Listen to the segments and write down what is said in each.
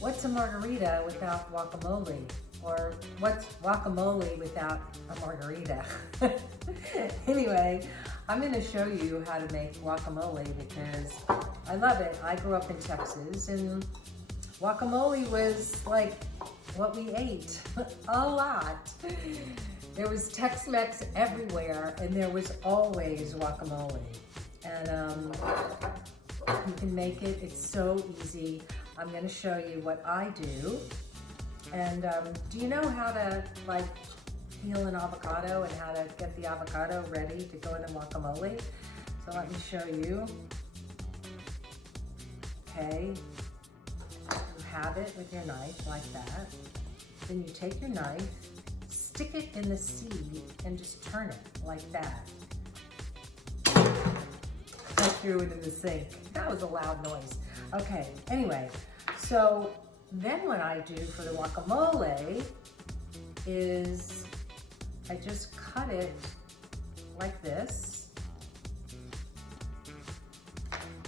What's a margarita without guacamole? Or what's guacamole without a margarita? Anyway, I'm gonna show you how to make guacamole because I love it. I grew up in Texas and guacamole was like what we ate a lot. There was Tex-Mex everywhere and there was always guacamole. And you can make it, it's so easy. I'm gonna show you what I do. And do you know how to like peel an avocado and how to get the avocado ready to go in the guacamole? So let me show you. Okay, you have it with your knife like that. Then you take your knife, stick it in the seed and just turn it like that. I threw it in the sink. That was a loud noise. Okay, anyway, so then what I do for the guacamole is I just cut it like this,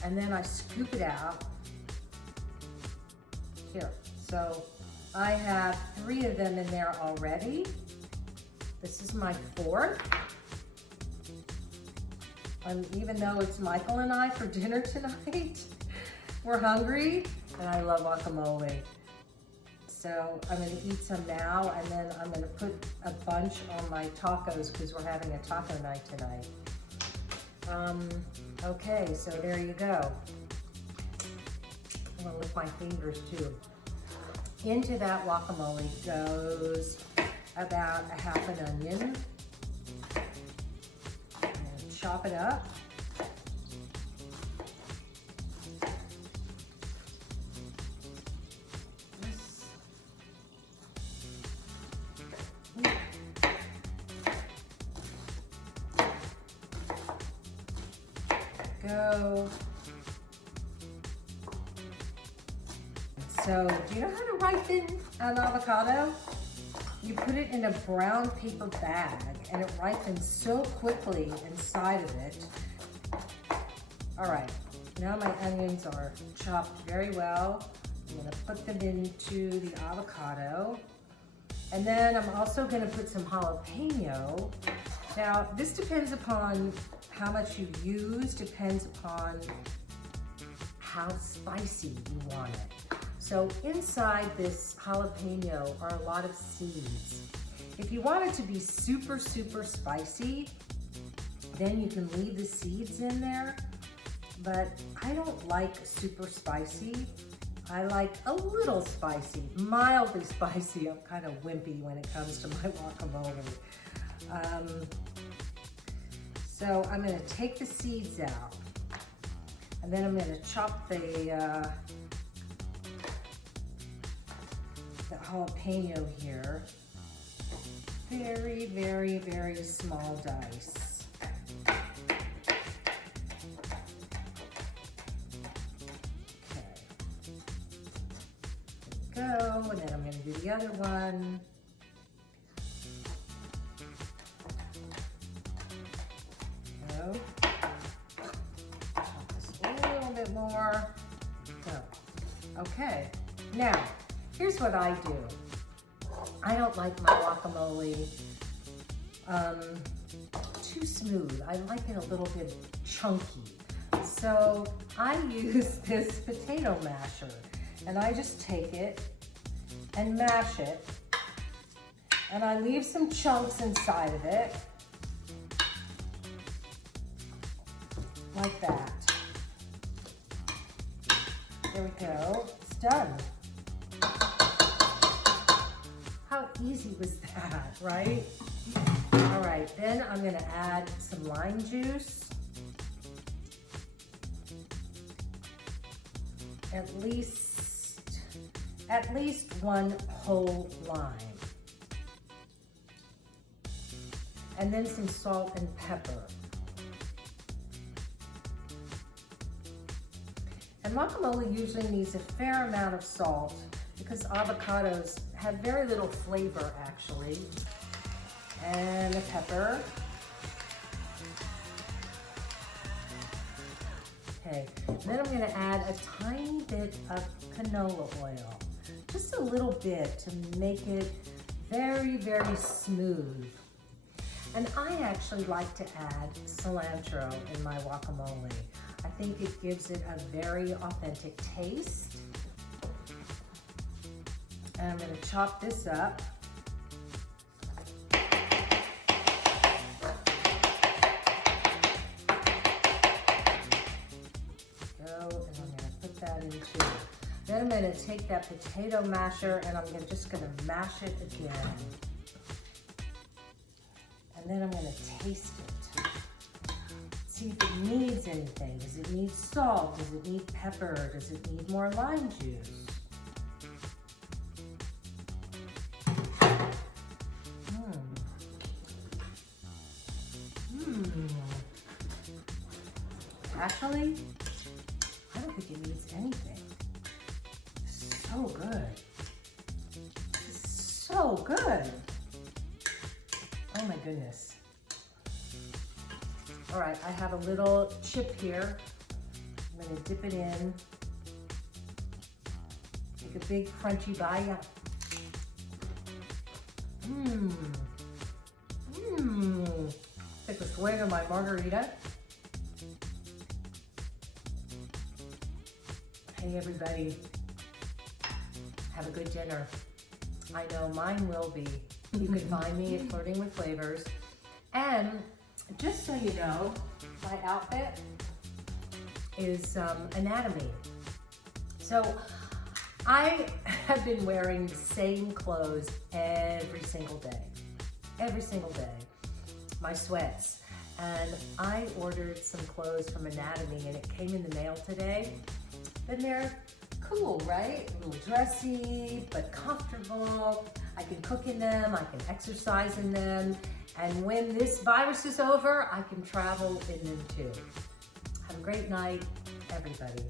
and then I scoop it out. Here, so I have 3 of them in there already. This is my 4th. Even though it's Michael and I for dinner tonight, we're hungry, and I love guacamole. So I'm gonna eat some now, and then I'm gonna put a bunch on my tacos because we're having a taco night tonight. Okay, so there you go. I'm gonna lick my fingers too. Into that guacamole goes about a half an onion. And chop it up. Go. So, do you know how to ripen an avocado? You put it in a brown paper bag and it ripens so quickly inside of it. All right, now my onions are chopped very well. I'm gonna put them into the avocado. And then I'm also gonna put some jalapeno. Now, this depends upon how much you use, depends upon how spicy you want it. So inside this jalapeno are a lot of seeds. If you want it to be super, super spicy, then you can leave the seeds in there. But I don't like super spicy. I like a little spicy, mildly spicy. I'm kind of wimpy when it comes to my guacamole. So I'm gonna take the seeds out, and then I'm gonna chop the jalapeno here. Very, very, very small dice. Okay. There we go, and then I'm gonna do the other one. Chop this a little bit more. Go. Okay, now here's what I do. I don't like my guacamole too smooth. I like it a little bit chunky. So I use this potato masher, and I just take it and mash it, and I leave some chunks inside of it. Like that. There we go. It's done. How easy was that, right? All right, then I'm gonna add some lime juice. At least 1 whole lime. And then some salt and pepper. And guacamole usually needs a fair amount of salt because avocados have very little flavor actually. And the pepper. Okay, and then I'm gonna add a tiny bit of canola oil. just a little bit to make it very, very smooth. And I actually like to add cilantro in my guacamole. I think it gives it a very authentic taste. And I'm gonna chop this up. Then I'm going to take that potato masher and I'm just going to mash it again. And then I'm going to taste it. See if it needs anything. Does it need salt? Does it need pepper? Does it need more lime juice? Actually, I don't think it needs anything. So good. So good. Oh my goodness. All right, I have a little chip here. I'm gonna dip it in. Take a big crunchy bite. Take a swig of my margarita. Hey everybody, have a good dinner. I know mine will be. You can find me at Flirting with Flavors. And just so you know, my outfit is anatomy. So I have been wearing the same clothes every single day. Every single day. My sweats. And I ordered some clothes from Anatomy and it came in the mail today. And they're cool, right? A little dressy, but comfortable. I can cook in them, I can exercise in them. And when this virus is over, I can travel in them too. Have a great night, everybody.